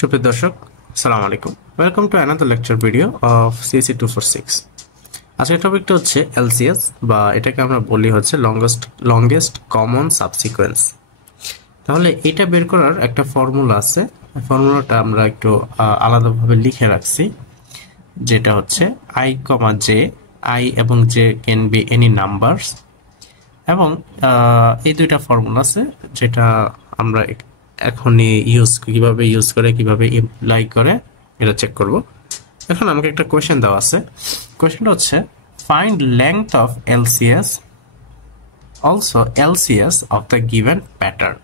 সুপ্রিয় দর্শক, আসসালামু আলাইকুম। Welcome to another lecture video of CSC 246। আজকের টপিকটা হচ্ছে এলসিএস, বা এটাকে আমরা বলি হচ্ছে লংগেস্ট কমন সাবসিকোয়েন্স। তাহলে এটা বের করার একটা ফর্মুলা আছে। ফর্মুলাটা আমরা একটু আলাদাভাবে লিখে রাখছি, যেটা হচ্ছে আই কমা জে। আই এবং J can be any numbers, এবং এই দুইটা ফর্মুলা আছে যেটা আমরা এখনই কিভাবে ইউজ করে কিভাবে ইমপ্লাই করে এটা চেক করব। এখন আমাকে একটা কোয়েশ্চেন দেওয়া আছে। কোয়েশ্চেনটা হচ্ছে find length of LCS, also LCS of the given pattern.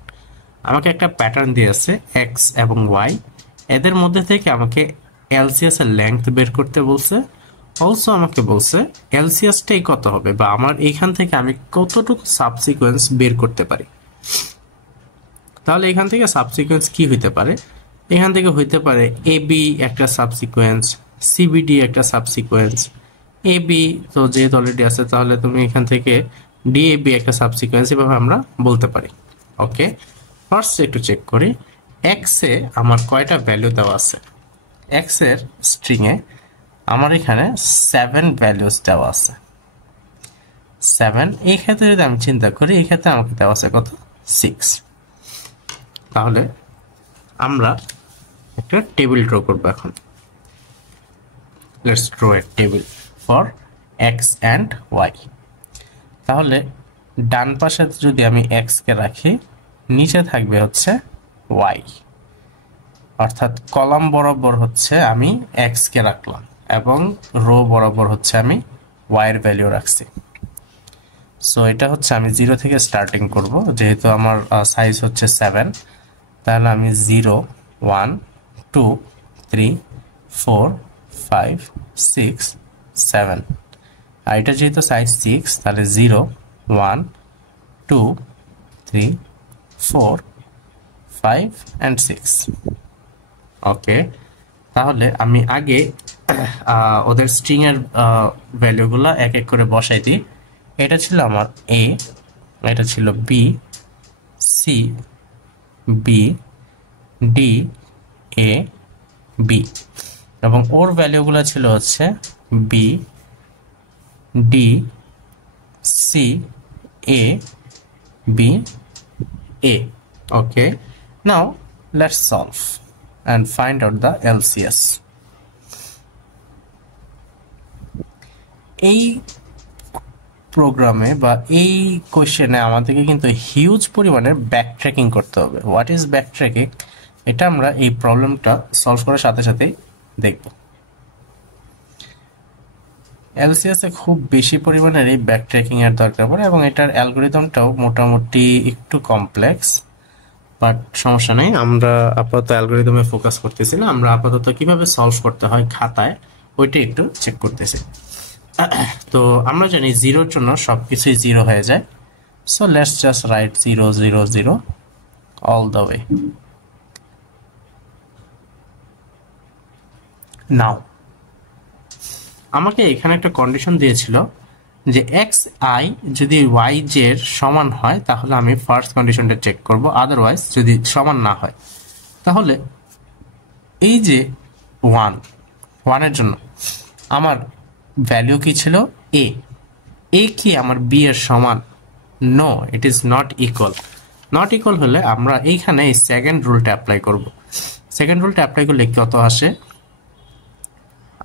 আমাকে একটা প্যাটার্ন দিয়েছে এক্স এবং ওয়াই, এদের মধ্যে থেকে আমাকে এলসিএস এর লেংথ বের করতে বলছে। অলসো আমাকে বলছে এলসিএসটাই কত হবে, বা আমার এইখান থেকে আমি কতটুকু সাবসিকোয়েন্স বের করতে পারি। তাহলে এখান থেকে সাবসিকোয়েন্স কি হইতে পারে? এখান থেকে হইতে পারে এবি একটা সাবসিকোয়েন্স, সিবিডি একটা সাবসিকোয়েন্স। এবি তো যেহেতু অলরেডি আছে, তাহলে তুমি এখান থেকে ডিএবি একটা সাবসিকোয়েন্স, এভাবে আমরা বলতে পারি। ওকে, ফার্স্ট একটু চেক করি এক্স এ আমার কয়টা ভ্যালু দেওয়া আছে। এক্স এর স্ট্রিং এ আমার এখানে 7 ভ্যালুস দেওয়া আছে। 7, এই ক্ষেত্রে যদি আমি চিন্তা করি, এই ক্ষেত্রে আমাকে দেওয়া আছে কত? 6। তাহলে আমরা একটা টেবিল ড্র করবো এখন। Let's draw a table for X and Y. তাহলে ডান পাশে যদি আমি এক্স কে রাখি, নিচে থাকবে হচ্ছে ওয়াই, অর্থাৎ কলাম বরাবর হচ্ছে আমি এক্স কে রাখলাম এবং রো বরাবর হচ্ছে আমি ওয়াই এর ভ্যালু রাখছি। সো এটা হচ্ছে আমি 0 থেকে স্টার্টিং করব, যেহেতু আমার সাইজ হচ্ছে 7। তাহলে আমি 0, 1, 2, 3, 4, 5, 6, 7। আর এটা যেহেতু সাইজ 6, তাহলে 0, 1, 2, 3, 4, 5 and 6। ওকে, তাহলে আমি আগে ওদের স্ট্রিং এর ভ্যালুগুলো এক এক করে বসাই দিই। এটা ছিল আমার এ, এটা ছিল B, C, B, D, A, B, এবং ওর ভ্যালুগুলো ছিল হচ্ছে B, D, C, A, B, A. Okay, now let's solve and find out the LCS. এই প্রোগ্রামে বা এই কোশ্চেনে আমাদেরকে কিন্তু হিউজ পরিমাণে ব্যাক ট্র্যাকিং করতে হবে। What is back tracking? এটা আমরা এই প্রবলেমটা সলভ করার সাথে সাথেই দেখব। এলসিএস এ খুব বেশি পরিমাণের এই ব্যাক ট্র্যাকিং এর দরকার পড়ে, এবং এটার অ্যালগোরিদমটাও মোটামুটি একটু কমপ্লেক্স, বাট সমস্যা নেই। আমরা আপাতত অ্যালগোরিদমে ফোকাস করতেছি না, আমরা আপাতত কিভাবে সলভ করতে হয় খাতায় ওইটা একটু চেক করতেছি। তো আমরা জানি জিরোর জন্য সবকিছুই 0 হয়ে যায়। So let's just write 0, 0, 0 all the way. Now আমাকে এখানে একটা কন্ডিশন দিয়েছিল যে এক্স আই যদি ওয়াই জে এর সমান হয়, তাহলে আমি ফার্স্ট কন্ডিশনটা চেক করব। আদারওয়াইজ যদি সমান না হয়, তাহলে এই যে 1 এর জন্য আমার ভ্যালু কি ছিল? এ। এ কি আমার বি এর সমান? No, it is not equal. Not equal হলে আমরা এইখানে এই সেকেন্ড রুলটা অ্যাপ্লাই করব। সেকেন্ড রুলটা অ্যাপ্লাই করলে কত আসে?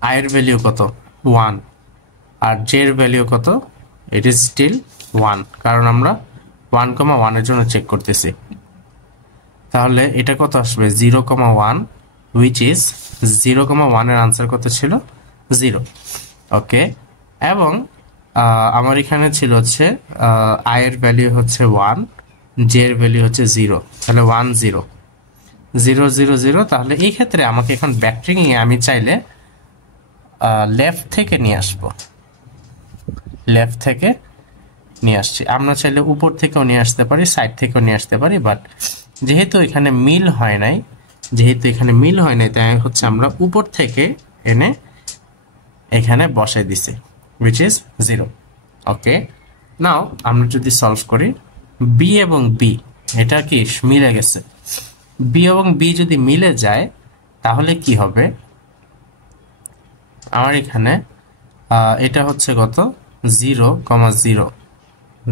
আই এর ভ্যালু কত? 1, আর জে এর ভ্যালু কত? ইট ইজ স্টিল 1, কারণ আমরা 1,1 এর জন্য চেক করতেছি। তাহলে এটা কত আসবে? 0,1, হুইচ ইজ 0,1 এর আনসার কত ছিল? 0। ওকে, এবং আমার এখানে ছিল হচ্ছে আই এর ভ্যালু হচ্ছে 1, জে এর ভ্যালু হচ্ছে 0, তাহলে 1, 0, 0, 0, 0। তাহলে এই ক্ষেত্রে আমাকে এখন ব্যাকট্র্যাকিং এ আমি চাইলে লেফট থেকে নিয়ে আসবো। লেফট থেকে নিয়ে আসছি। আমরা চাইলে উপর থেকেও নিয়ে আসতে পারি, সাইড থেকেও নিয়ে আসতে পারি, বাট যেহেতু এখানে মিল হয় নাই, তাই হচ্ছে আমরা উপর থেকে এনে এখানে বসাই দিছি, which is 0. ওকে, নাও আমরা যদি সলভ করি, বি এবং বি এটা কি মিলে গেছে। বি এবং বি যদি মিলে যায়, তাহলে কি হবে, আমার এখানে এটা হচ্ছে কত 0,0,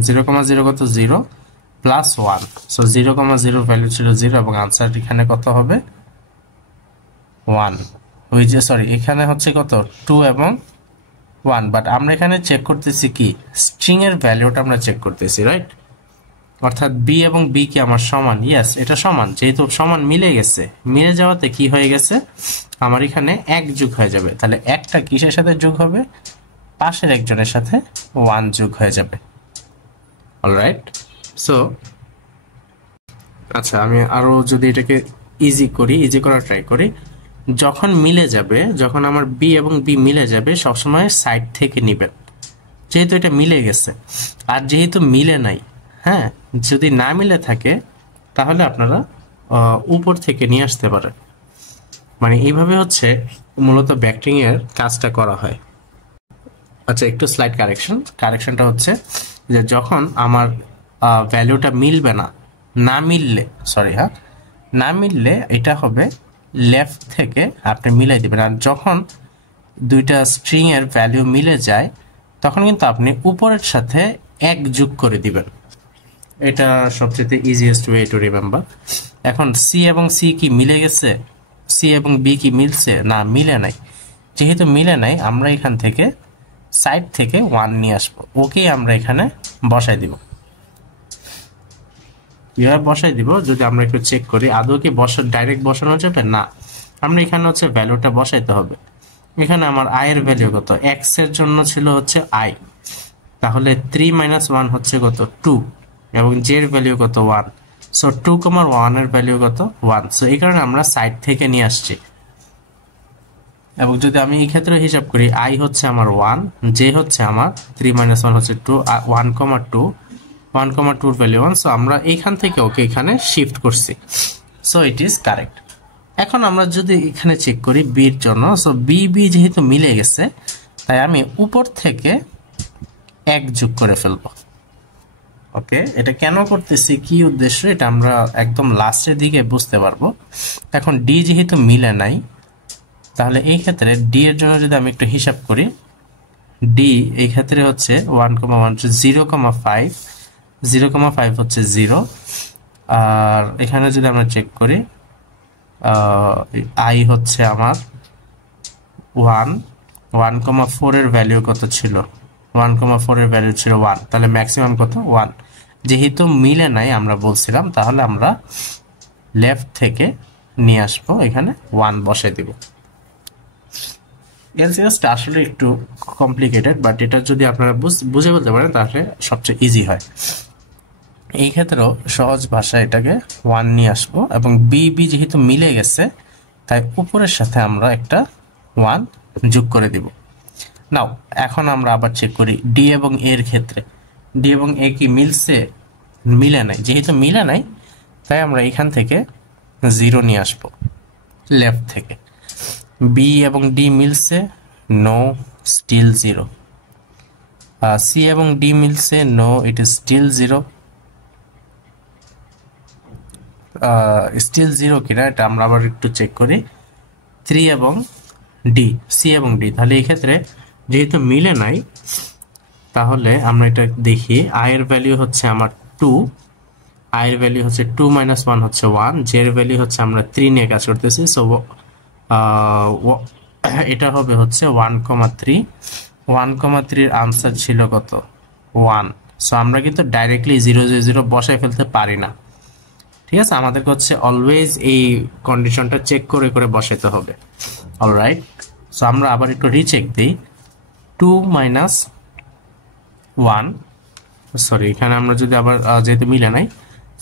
0,0 কত 0 প্লাস 1, সো 0,0 ভ্যালু ছিল 0 এবং আনসার এখানে কত হবে 1, ওই যে সরি এখানে হচ্ছে কত 2 এবং 1, বাট আমরা এখানে চেক করতেছি কি স্ট্রিং এর ভ্যালুটা আমরা চেক করতেছি, রাইট? অর্থাৎ বি এবং বি কি আমার সমান, ইয়েস এটা সমান, যেহেতু সমান মিলে গেছে, মিলে যাওয়াতে কি হয়ে গেছে আমার এখানে 1 যোগ হয়ে যাবে, তাহলে একটা কিসের সাথে যোগ হবে, পাশের একজনের সাথে 1 যোগ হয়ে যাবে। অলরাইট, সো আচ্ছা আমি আরো যদি এটাকে ইজি করার ট্রাই করি, যখন মিলে যাবে, যখন আমার বি এবং বি মিলে যাবে সবসময় সাইড থেকে নিবেন, যেহেতু এটা মিলে গেছে। আর যেহেতু মিলে নাই, হ্যাঁ, যদি না মিলে থাকে তাহলে আপনারা উপর থেকে নিয়ে আসতে পারেন। মানে এইভাবে হচ্ছে মূলত ব্যাকট্রিং এর কাজটা করা হয়। আচ্ছা একটু স্লাইড কারেকশনটা হচ্ছে যে যখন আমার ভ্যালুটা মিলবে না, না মিললে সরি হ্যাঁ না মিললে এটা হবে লেফট থেকে আপনি মিলাই দিবেন, আর যখন দুইটা স্ট্রিং এর ভ্যালু মিলে যায় তখন কিন্তু আপনি উপরের সাথে 1 যোগ করে দিবেন। এটা সবচেয়ে ইজিয়েস্ট ওয়ে টু রিমেম্বার। এখন সি এবং সি কি মিলে গেছে, সি এবং বি কি মিলছে, না মিলে নাই, যেহেতু মিলে নাই আমরা এখান থেকে সাইড থেকে 1 নিয়ে আসবো, ওকে আমরা এখানে বসাই দিব। কিভাবে বসাই দিব যদি আমরা একটু চেক করি, আদৌ কি ডাইরেক্ট বসানো যাবে, না আমরা এখানে হচ্ছে ভ্যালুটা বসাইতে হবে। এখানে আমার আই এর ভ্যালু কত, এক্স এর জন্য ছিল হচ্ছে আই, তাহলে 3 - 1 হচ্ছে কত 2, এবং জে এর ভ্যালু কত 1, সো 2,1 এর ভ্যালু কত 1, সো এই কারণে আমরা সাইড থেকে নিয়ে আসছি। এবং যদি আমি এই ক্ষেত্রে হিসাব করি, আই হচ্ছে আমার 1, জে হচ্ছে আমার 3 - 1 হচ্ছে 2, 1,2, 1,2 এর ভ্যালু 1, সো আমরা এইখান থেকে ওকে এখানে শিফট করছি, সো ইট ইজ কারেক্ট। এখন আমরা যদি এখানে চেক করি বির জন্য, সো বি বি যেহেতু মিলে গেছে তাই আমি উপর থেকে 1 যোগ করে ফেলবো। ওকে, এটা কেন করতেছি, কি উদ্দেশ্য, এটা আমরা একদম লাস্টের দিকে বুঝতে পারবো। এখন ডি যেহেতু মিলে নাই, তাহলে এই ক্ষেত্রে ডি এর জন্য যদি আমি একটু হিসাব করি, ডি এই ক্ষেত্রে হচ্ছে 1,1 0,5, 0,5 হচ্ছে 0, আর এখানে যদি আমরা চেক করি আই হচ্ছে আমার 1, 1,4 এর ভ্যালু কত ছিল, 1,4 এর ভ্যালু ছিল 1, তাহলে ম্যাক্সিমাম কত 1, যেহেতু মিলে নাই আমরা বলছিলাম, তাহলে আমরা লেফট থেকে নিয়ে আসবো, এখানে 1 বসাই দিব। এলসিএসটা আসলে একটু কমপ্লিকেটেড, বাট এটা যদি আপনারা বুঝে বলতে পারেন তাহলে সবচেয়ে ইজি হয়। এই ক্ষেত্রেও সহজ ভাষায় এটাকে 1 নিয়ে আসবো, এবং বি বি যেহেতু মিলে গেছে তাই উপরের সাথে আমরা একটা 1 যোগ করে দিব। নাও এখন আমরা আবার চেক করি ডি এবং এর ক্ষেত্রে, ডি এবং এ কি মিলছে, মিলে নাই, যেহেতু মিলে নাই তাই আমরা এখান থেকে 0 নিয়ে আসবো লেফট থেকে। বি এবং ডি মিলছে, নো, স্টিল 0। সি এবং ডি মিলছে, no, it is still 0। Still 0 কিনা এটা আমরা আবার একটু চেক করি, 3 এবং ডি, সি এবং ডি, তাহলে এই ক্ষেত্রে যেহেতু মিলে নাই তাহলে আমরা এটা দেখি, আই এর ভ্যালু হচ্ছে আমার 2, আই এর ভ্যালু হচ্ছে 2 - 1 হচ্ছে 1, জে এর ভ্যালু হচ্ছে আমরা 3 নিয়ে কাজ করতেছি, সো এটা হবে হচ্ছে 1,3, 1,3 এর আনসার ছিল কত 1, সো আমরা কিন্তু ডাইরেক্টলি 0,0 বসাই ফেলতে পারি না, ঠিক আছে, আমাদেরকে হচ্ছে অলওয়েজ এই কন্ডিশনটা চেক করে করে বসাতে হবে। অলরাইট, সো আমরা আবার একটু রিচেক দিই, 2 - 1, সরি এখানে আমরা যদি আবার যেহেতু মিলে নাই,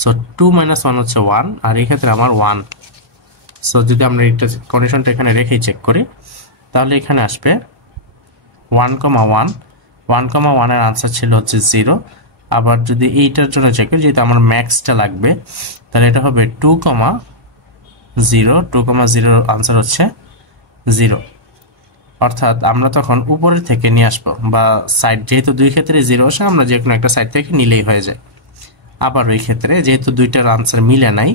সো 2 - 1 হচ্ছে 1, আর এই ক্ষেত্রে আমার 1, সো যদি আমরা এটা কন্ডিশনটা এখানে রেখেই চেক করি তাহলে এখানে আসবে 1,1, 1,1 এর আনসার ছিল হচ্ছে 0, আবার যদি এইটার জন্য চেক করি যেহেতু আমার ম্যাক্সটা লাগবে তাহলে এটা হবে 2,0, 2,0 আনসার হচ্ছে 0, অর্থাৎ আমরা তখন উপরের থেকে নিয়ে আসবো, বা সাইড যেহেতু দুই ক্ষেত্রে 0 আসে আমরা যে কোনো একটা সাইড থেকে নিলেই হয়ে যায়। আবার ওই ক্ষেত্রে যেহেতু দুইটার আনসার মিলে নাই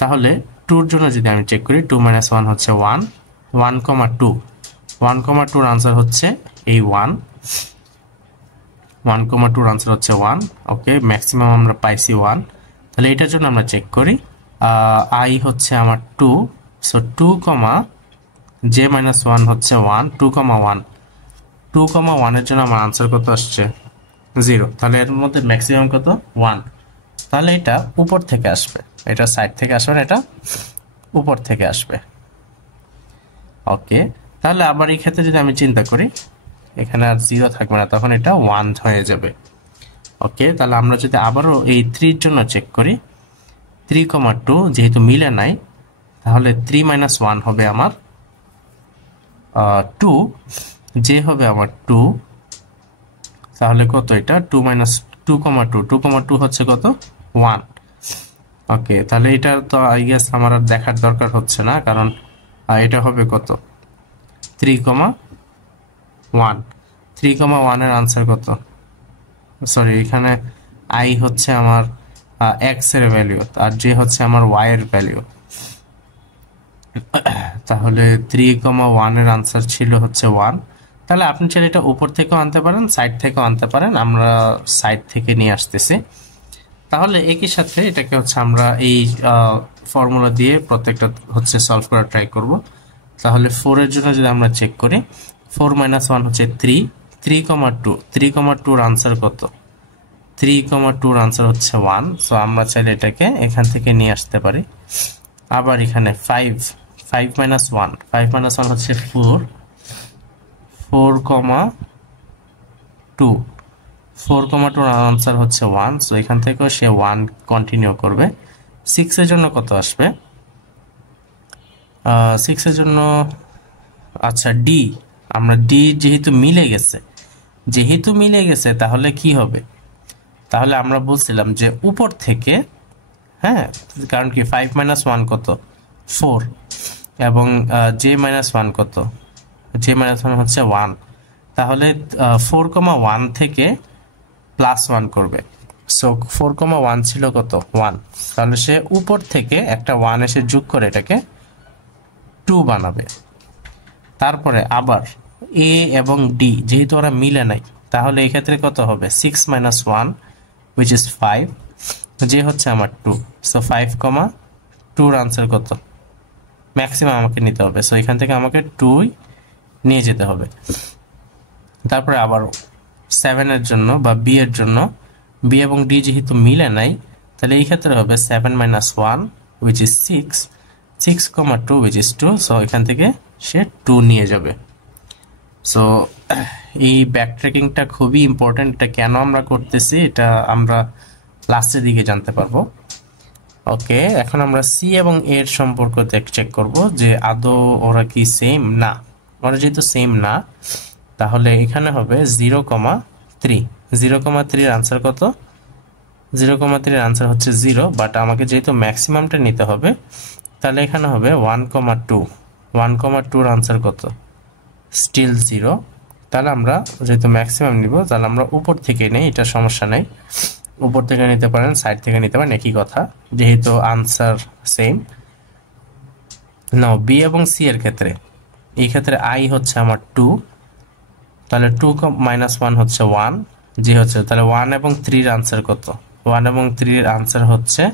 তাহলে 2 এর জন্য যদি আমি চেক করি 2 - 1 হচ্ছে 1 1,2 1,2 এর आंसर হচ্ছে এই 1 1,2 এর आंसर হচ্ছে 1 ওকে ম্যাক্সিমাম আমরা পাইছি 1 তাহলে এটার জন্য আমরা চেক করি I হচ্ছে আমার 2 সো 2, j - 1 হচ্ছে 1 2,1 2,1 এর জন্য আমার आंसर কত আসছে 0 তাহলে এর মধ্যে ম্যাক্সিমাম কত 1 তাহলে এটা উপর থেকে আসবে এটা সাইড থেকে আসবে না এটা উপর থেকে আসবে ওকে তাহলে আবার এই ক্ষেত্রে যদি আমি চিন্তা করি এখানে আর 0 থাকবে না তখন এটা 1 হয়ে যাবে ওকে তাহলে আমরা যদি আবারও এই 3 এর জন্য চেক করি 3,2 যেহেতু মিলে নাই তাহলে 3 - 1 হবে আমার 2 যে হবে আমার 2 তাহলে কত এটা 2 - 2,2 2,2 হচ্ছে কত 1 ওকে তাহলে এটা তো আই গেস আমার আর দেখার দরকার হচ্ছে না কারণ এটা হবে কত 3,1 3,1 এর आंसर কত সরি এখানে i হচ্ছে আমার x এর ভ্যালু আর j হচ্ছে আমার y এর ভ্যালু তাহলে 3,1 এর आंसर ছিল হচ্ছে 1 তাহলে আপনি চাইলে এটা উপর থেকেও আনতে পারেন সাইড থেকেও আনতে পারেন আমরা সাইড থেকে নিয়ে আসতেছি তাহলে একই সাথে এটাকে হচ্ছে আমরা এই ফর্মুলা দিয়ে প্রত্যেকটা হচ্ছে সলভ করা ট্রাই করব তাহলে 4 এর জন্য যদি আমরা চেক করি 4 - 1 হচ্ছে 3 3,2 3,2 এর आंसर কত 3,2 এর आंसर হচ্ছে 1 সো আমরা চাইলে এটাকে এখান থেকে নিয়ে আসতে পারি আবার এখানে 5 5 - 1 5 - 1 হচ্ছে 4 4,2 4,2 এর आंसर হচ্ছে 1 সো এখান থেকেও সে 1 কন্টিনিউ করবে 6 এর জন্য কত আসবে 6 এর জন্য আচ্ছা ডি আমরা ডি যেহেতু মিলে গেছে তাহলে কি হবে তাহলে আমরা বলছিলাম যে উপর থেকে হ্যাঁ কারণ কি 5 - 1 কত 4 এবং j - 1 কত j - 1 হচ্ছে 1 তাহলে 4,1 থেকে +1 করবে সো 4,1 ছিল কত 1 তাহলে সে উপর থেকে একটা 1 এসে যোগ করে এটাকে 2 বানাবে তারপরে আবার a এবং d যেহেতু ওরা মিলে নাই তাহলে এই ক্ষেত্রে কত হবে 6 - 1 which is 5 যে হচ্ছে আমার 2 সো 5,2 এর आंसर কত ম্যাক্সিমাম আমাকে নিতে হবে সো এখান থেকে আমাকে 2 নিয়ে যেতে হবে তারপরে আবার 7 এর জন্য বা b এর জন্য b এবং d যেহেতু মিলে নাই তাহলে এই ক্ষেত্রে হবে 7 - 1 which is 6 6,2 which is 2 so এখান থেকে সে 2 নিয়ে যাবে সো এই ব্যাকট্র্যাকিংটা খুবই ইম্পর্টেন্ট এটা কেন আমরা করতেছি এটা আমরা লাস্টের দিকে জানতে পারবো ওকে এখন আমরা সি এবং এ এর সম্পর্ক চেক করব যে আদৌ ওরা কি সেম না ওরা যেহেতু সেম না তাহলে এখানে হবে 0,3 0,3 এর आंसर কত 0,3 এর आंसर হচ্ছে 0 বাট আমাকে যেহেতু ম্যাক্সিমামটা নিতে হবে তাহলে এখানে হবে 1,2 1,2 এর आंसर কত স্টিল 0 তাহলে আমরা যেহেতু ম্যাক্সিমাম নিব তাহলে আমরা উপর থেকে নেই এটা সমস্যা নাই উপর থেকে নিতে পারেন সাইড থেকে নিতে পারেন একই কথা যেহেতু आंसर সেম নাও বি এবং সি এর ক্ষেত্রে এই ক্ষেত্রে i হচ্ছে আমার 2 তাহলে 2 - 1 হচ্ছে 1 যে হচ্ছে তাহলে 1 এবং 3 এর आंसर কত 1 এবং 3 এর आंसर হচ্ছে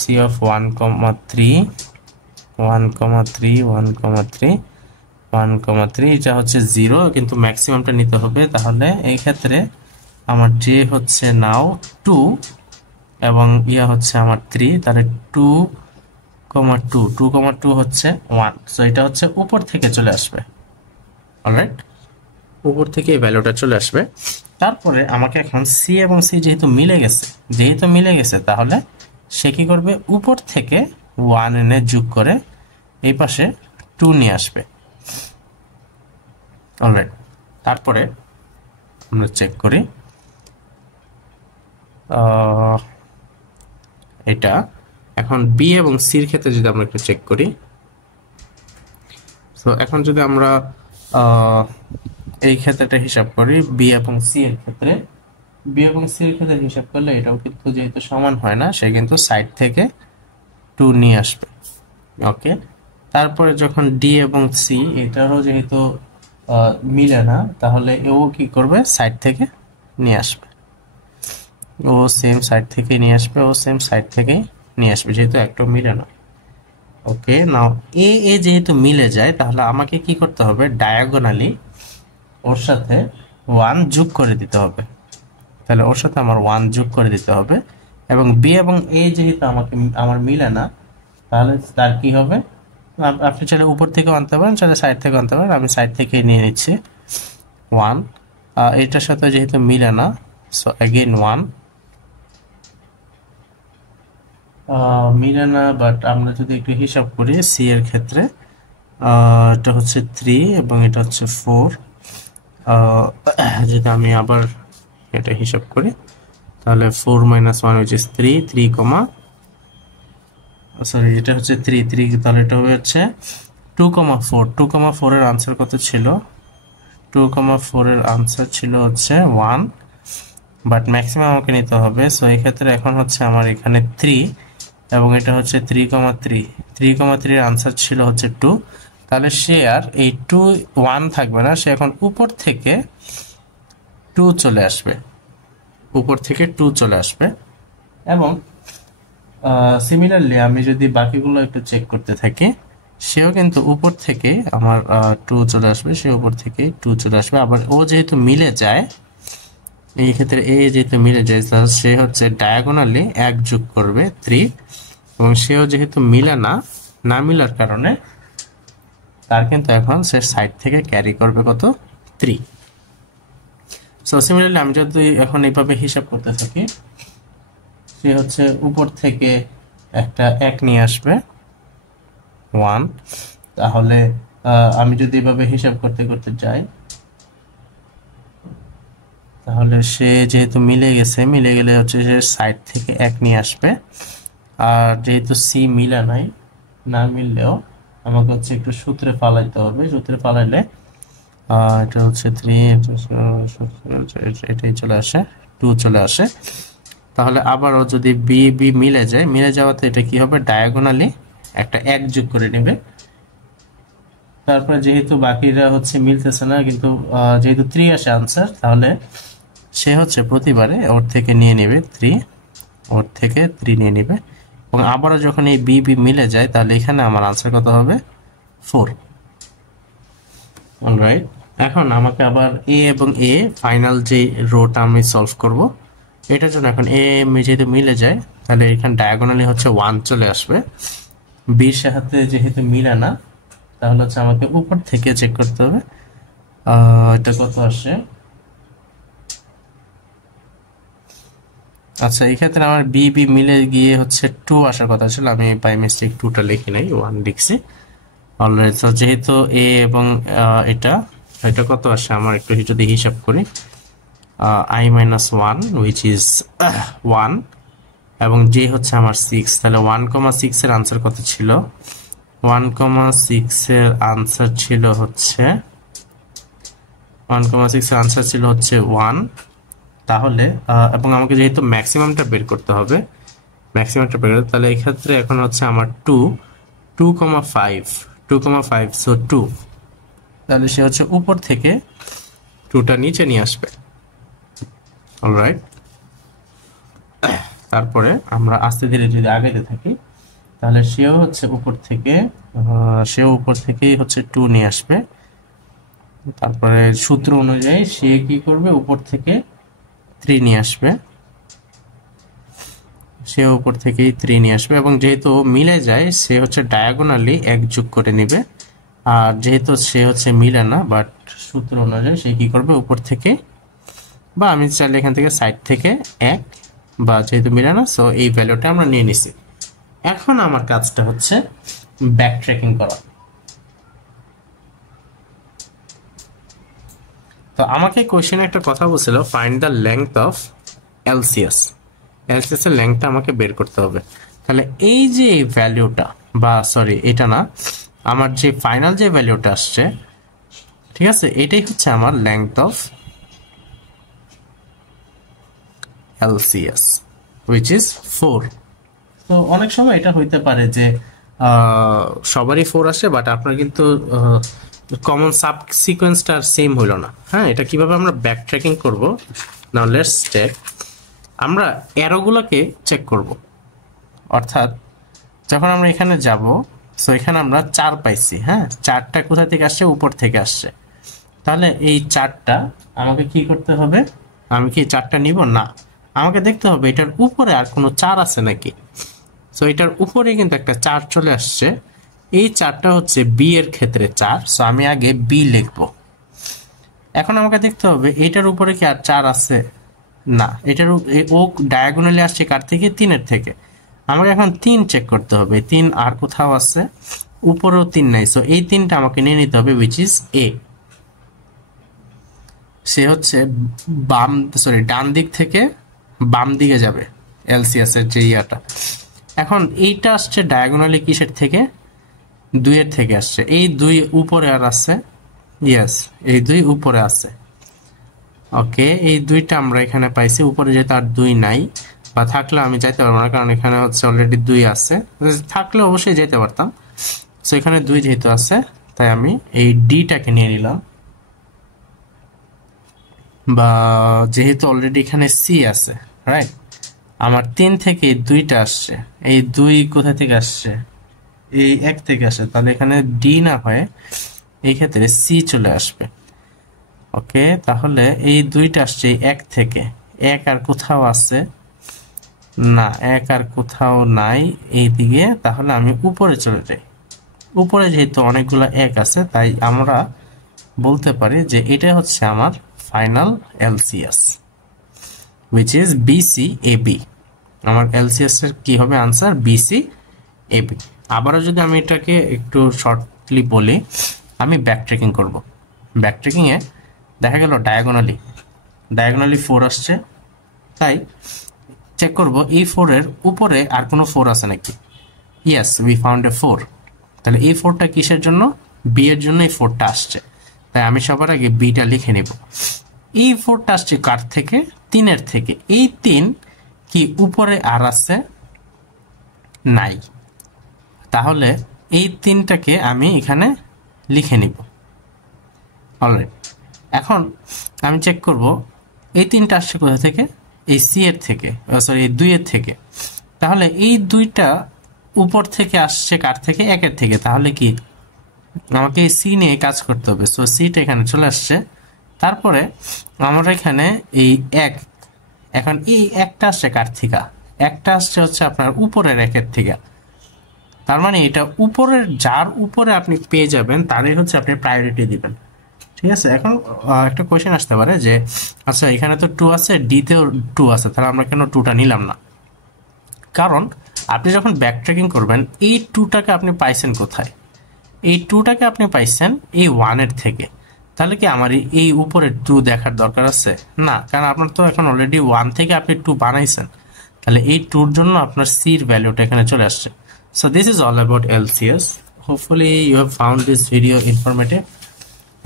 c of 1,3 1,3 1,3 1,3 এটা হচ্ছে 0 কিন্তু ম্যাক্সিমামটা নিতে হবে তাহলে এই ক্ষেত্রে আমার যে হচ্ছে নাও 2 এবং ইয়া হচ্ছে আমার 3 তাহলে 2,2 হচ্ছে 1 সো এটা হচ্ছে উপর থেকে চলে আসবে অলরাইট উপর থেকে এই ভ্যালুটা চলে আসবে তারপরে আমাকে এখন সি এবং সি যেহেতু মিলে গেছে তাহলে সে কি করবে উপর থেকে 1 এনে যোগ করে এই পাশে 2 নিয়ে আসবে অলরাইট তারপরে আমরা চেক করি এটা এখন বি এবং সি এর ক্ষেত্রে যদি আমরা একটু চেক করি সো এখন যদি আমরা এই ক্ষেত্রটা হিসাব করি বি এবং সি এর ক্ষেত্রে বি এবং সি এর ক্ষেত্রে হিসাব করলে এটাও কিন্তু যেহেতু সমান হয় না, সে কিন্তু সাইড থেকে 2 নিয়ে আসবে। ওকে, তারপরে যখন ডি এবং সি এটারও যেহেতু মিলে না, তাহলে ও কি করবে, সাইড থেকে নিয়ে আসবে। ও সেম সাইড থেকে নিয়ে আসবে, ও সেম সাইড থেকেই নিয়ে আসবে, যেহেতু একটাও মিলে না। ওকে, নাও এ যেহেতু মিলে যায়, তাহলে আমাকে কি করতে হবে, ডায়াগোনালি ওর সাথে 1 যোগ করে দিতে হবে। তাহলে ওর সাথে আমার 1 যোগ করে দিতে হবে, এবং বি এবং এ যেহেতু আমার মিলে না, তাহলে তার কি হবে, আপনি চাইলে উপর থেকে আনতে পারেন, চাইলে সাইড থেকে আনতে পারেন, আমি সাইড থেকে নিয়ে নিচ্ছি 1। এটার সাথে যেহেতু মিলে না, সো অ্যাগেন 1 মিলে না, বাট আমরা যদি একটু হিসাব করি সি এর ক্ষেত্রে, এটা হচ্ছে 3 এবং এটা হচ্ছে 4। যদি আমি আবার এটা হিসাব করি, তাহলে 4 - 1 which is 3, 3 কমা, সরি এটা হচ্ছে 3, তাহলে এটা হচ্ছে 2,4। 2,4 এর আনসার কত ছিল, 2,4 এর আনসার ছিল হচ্ছে 1, বাট ম্যাক্সিমাম আমাকে নিতে হবে। সো এই ক্ষেত্রে এখন হচ্ছে আমার এখানে 3 এবং এটা হচ্ছে 3,3। 3,3 এর আনসার ছিল হচ্ছে 2। তাহলে সে আর এই 2 1 থাকবে না, সে এখন উপর থেকে 2 চলে আসবে, উপর থেকে 2 চলে আসবে। এবং সিমিলারলি আমি যদি বাকিগুলো একটু চেক করতে থাকি, সেও কিন্তু উপর থেকে আমার 2 চলে আসবে, সে উপর থেকে 2 চলে আসবে। আবার ও যেহেতু মিলে যায়, এই ক্ষেত্রে এ যেহেতু মিলে যায়, সে হচ্ছে ডায়াগোনালি 1 যোগ করবে 3, এবং সেও যেহেতু মিলে না, না মিলার কারণে তার কিন্তু এখন সে সাইড থেকে ক্যারি করবে কত, 3। সো সিমিলারলি আমি যদি এখন এইভাবে হিসাব করতে থাকি, সে হচ্ছে উপর থেকে একটা 1 নিয়ে আসবে 1। তাহলে আমি যদি এভাবে হিসাব করতে করতে যাই, তাহলে সে যেহেতু মিলে গেছে, মিলে গেলে হচ্ছে সে সাইড থেকে 1 নিয়ে আসবে। আর যেহেতু সি মিলে নাই, না মিললেও আমাকে হচ্ছে একটু সূত্রে ফালাইতে হবে। সূত্রে ফালাইলে এটা হচ্ছে 3, এটাই চলে আসে, 2 চলে আসে। তাহলে আবারও যদি বি বি মিলে যায়, মিলে যাওয়াতে এটা কি হবে, ডায়াগোনালি একটা 1 যোগ করে নেবে। তারপরে যেহেতু বাকিরা হচ্ছে মিলতেছে না, কিন্তু যেহেতু 3 আসে আনসার, তাহলে সে হচ্ছে প্রতিবারে ওর থেকে নিয়ে নেবে 3, ওর থেকে 3 নিয়ে নেবে। এবং আবারও যখন এই বি বি মিলে যায়, তাহলে এখানে আমার আনসার কত হবে, 4। অলরাইট, এখন আমাকে আবার এ এবং এ ফাইনাল যে রোটা আমি সলভ করব, এটার জন্য এখন এ যেহেতু মিলে যায়, তাহলে এখানে ডায়াগোনালি হচ্ছে 1 চলে আসবে। বির সাথে যেহেতু মিলে না, তাহলে হচ্ছে আমাকে উপর থেকে চেক করতে হবে এটা কত আসে। আচ্ছা, এই ক্ষেত্রে আমার বি বি মিলে গিয়ে হচ্ছে 2 আসার কথা ছিল, আমি বাই মিস্টেক 2টা লিখি নাই, 1 লিখছি। অলরাইট, তো যেহেতু এ এবং এটা কত আসে, আমার একটু যদি হিসাব করি, i-1 which is 1, এবং যে হচ্ছে আমার 6, তাহলে 1,6 এর আনসার কত ছিল, 1,6 এর আনসার ছিল হচ্ছে 1। তাহলে এবং আমাকে যেহেতু ম্যাক্সিমামটা বের করতে হবে, তাহলে এই ক্ষেত্রে এখন হচ্ছে আমার 2,5, সো 2, তাহলে সে হচ্ছে উপর থেকে 2টা নিচে নিয়ে আসবে। অলরাইট, তারপরে আমরা আস্তে ধীরে যদি আগাইতে থাকি, তাহলে সেও হচ্ছে উপর থেকেই হচ্ছে 2 নিয়ে আসবে। তারপরে সূত্র অনুযায়ী সে কি করবে, উপর থেকে 3 নিয়ে আসবে, সে উপর থেকেই 3 নিয়ে আসবে। এবং যেহেতু মিলে যায়, সে হচ্ছে ডায়াগোনালি 1 যোগ করে নিবে। আর যেহেতু সে হচ্ছে মিলে না, বাট সূত্র অনুযায়ী সে কি করবে, উপর থেকে, বা আমি চাইলে এখান থেকে সাইড থেকে 1, বা যেহেতু মিলে না, সো এই ভ্যালুটা আমরা নিয়ে নিছি। এখন আমার কাজটা হচ্ছে ব্যাক ট্র্যাকিং করা। তো আমাকে কোশ্চেনে একটা কথা বলছিল, find the length of LCS. LCS এর লেংথটা আমাকে বের করতে হবে। তাহলে এই যে ভ্যালুটা, বা সরি এটা না, আমার যে ফাইনাল যে ভ্যালুটা আসছে, ঠিক আছে, এটাই হচ্ছে আমার length of LCS which is 4. তো অনেক সময় এটা হইতে পারে যে সবারই 4 আসে, বাট আপনার কিন্তু কমন সাব সিকোয়েন্সটা সেম হইল না। হ্যাঁ, এটা কিভাবে আমরা ব্যাক ট্র্যাকিং করবো? Now let's check. আমরা অ্যারোগুলোকে চেক করব, অর্থাৎ যখন আমরা এখানে যাব, সো এখানে আমরা 4 পাইছি। হ্যাঁ, 4টা কোথা থেকে আসছে? উপর থেকে আসছে। তাহলে এই 4টা আমাকে কি করতে হবে? আমি কি 4টা নিব না, আমাকে দেখতে হবে এটার উপরে আর কোনো 4 আছে নাকি। সো এটার উপরে কিন্তু একটা 4 চলে আসছে। এই 4টা হচ্ছে বি এর ক্ষেত্রে 4, সো আমি আগে বি লিখব। এখন আমাকে দেখতে হবে এটার উপরে কি আর 4 আছে না। এটার ও ডায়াগোনালি আসছে কার থেকে? 3-এর থেকে। আমাকে এখন 3 চেক করতে হবে। 3 আর কোথাও আছে? উপরেও 3 নাই, সো এই 3টা আমাকে নিয়ে নিতে হবে, উইচ ইজ এ। সে হচ্ছে ডান দিক থেকে বাম দিকে যাবে এলসিএস এর যে ইয়াটা। এখন এইটা আসছে ডায়াগোনালি কিসের থেকে? 2-এর থেকে আসছে। এই 2 উপরে আর আছে? ইয়েস, এই 2 উপরে আছে। ওকে, এই 2টা আমরা এখানে পাইছি। উপরে যেহেতু আর 2 নাই, বা থাকলে আমি যাইতে পারবো না, কারণ এখানে হচ্ছে অলরেডি 2 আছে। থাকলে অবশ্যই যেতে পারতাম। সো এখানে 2 যেহেতু আছে, তাই আমি এই ডিটাকে নিয়ে নিলাম। বা যেহেতু অলরেডি এখানে সি আছে, রাইট, আমার 3 থেকে 2টা আসছে। এই 2 কোথা থেকে আসছে? এই 1 থেকে আসে, তাহলে এখানে ডি না হয় এই ক্ষেত্রে সি চলে আসবে। ওকে, তাহলে এই 2টা আসছে 1 থেকে। 1 আর কোথাও আছে না, 1 আর কোথাও নাই এইদিকে। তাহলে আমি উপরে চলে যাই। উপরে যেহেতু অনেকগুলো 1 আছে, তাই আমরা বলতে পারি যে এটা হচ্ছে আমার final LCS, which is BCAB। আমার LCS এর কি হবে আনসার? BCAB। আবারও যদি আমি এটাকে একটু শর্টলি বলি, আমি ব্যাক ট্রেকিং করব। ব্যাক ট্রেকিং এ দেখা গেল ডায়াগোনালি 4 আসছে, তাই চেক করব এই 4 এর উপরে আর কোনো 4 আছে নাকি। Yes, we found a 4। তাহলে এই 4টা কিসের জন্য? বি এর জন্য এই 4টা আসছে, তাই আমি সবার আগে বিটা লিখে নিব। এই 4টা আসছে কার থেকে? 3-এর থেকে। এই 3 কি উপরে আর আছে? নাই। তাহলে এই 3টাকে আমি এখানে লিখে নিব। অলরাইট, এখন আমি চেক করব এই 3টা আসছে কোথা থেকে? এই সি এর থেকে, সরি এই 2-এর থেকে। তাহলে এই 2টা উপর থেকে আসছে কার থেকে? 1-এর থেকে। তাহলে কি আমাকে এই সি নিয়ে কাজ করতে হবে। সো সিটা এখানে চলে আসছে। তারপরে আমরা এখানে এই 1, এখন এই 1টা আসছে কার থেকে? 1টা আসছে হচ্ছে আপনার উপরের 1-এর থেকে। তার মানে এটা উপরের, যার উপরে আপনি পেয়ে যাবেন তারই হচ্ছে আপনি প্রায়োরিটি দিবেন। ঠিক আছে, এখন একটা কোয়েশ্চেন আসতে পারে যে আচ্ছা এখানে তো 2 আছে, ডিতেও 2 আছে, তাহলে আমরা কেন 2টা নিলাম না? কারণ আপনি যখন ব্যাক ট্র্যাকিং করবেন, এই 2টাকে আপনি পাইছেন কোথায়? এই 2টাকে আপনি পাইছেন এই 1-এর থেকে। তাহলে কি আমার এই উপরের 2 দেখার দরকার আছে? না, কারণ আপনার তো এখন অলরেডি 1 থেকে আপনি 2 বানাইছেন। তাহলে এই 2-র জন্য আপনার সির ভ্যালুটা এখানে চলে আসছে। So this is all about LCS. Hopefully you have found this video informative.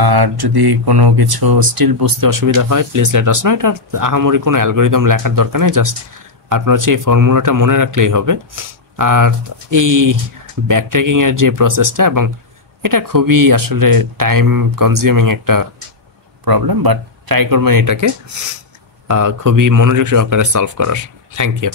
আর যদি কোনো কিছু স্টিল বুঝতে অসুবিধা হয়, প্লিজ লেট আস নো। এটা আহামরি কোনো অ্যালগোরিদম লেখার দরকার নেই, জাস্ট আপনার হচ্ছে এই ফর্মুলাটা মনে রাখলেই হবে। আর এই ব্যাকট্র্যাকিং এর যে প্রসেসটা, এবং এটা খুবই আসলে টাইম কনজিউমিং একটা প্রবলেম, বাট ট্রাই করবেন এটাকে খুবই মনোযোগ সহকারে সলভ করার। Thank you.